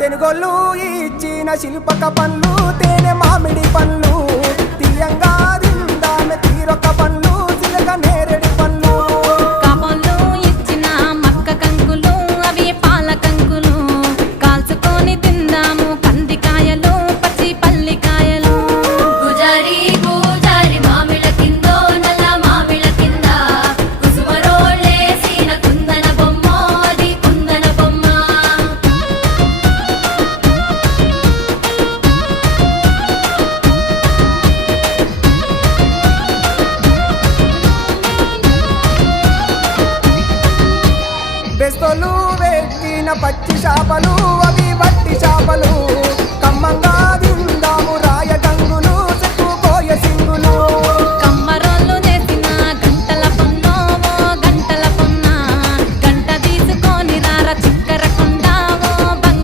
తెనుగోళ్ళు ఇచ్చిన శిల్పక పండ్లు తేనె మామిడి పండ్లు తీయంగా తిందామె తీరొక్క పండ్లు చిలక నేరేడు పండ్లు కాబోళ్ళు ఇచ్చిన మక్క కంకులు అవి పాల కంకులు కాల్చుకొని తిందాము కందికాయలు పచ్చి పల్లికాయలు గుజారి గుజారి మామిళ్ళ కిందో నల్ల మామిళ్ళ కింద కుసుమరోళ్ళేసిన కుందన బొమ్మ అది కుందన బొమ్మ బెస్తోలు వెక్కిన పచ్చి చేపలు అవి వట్టి చేపలు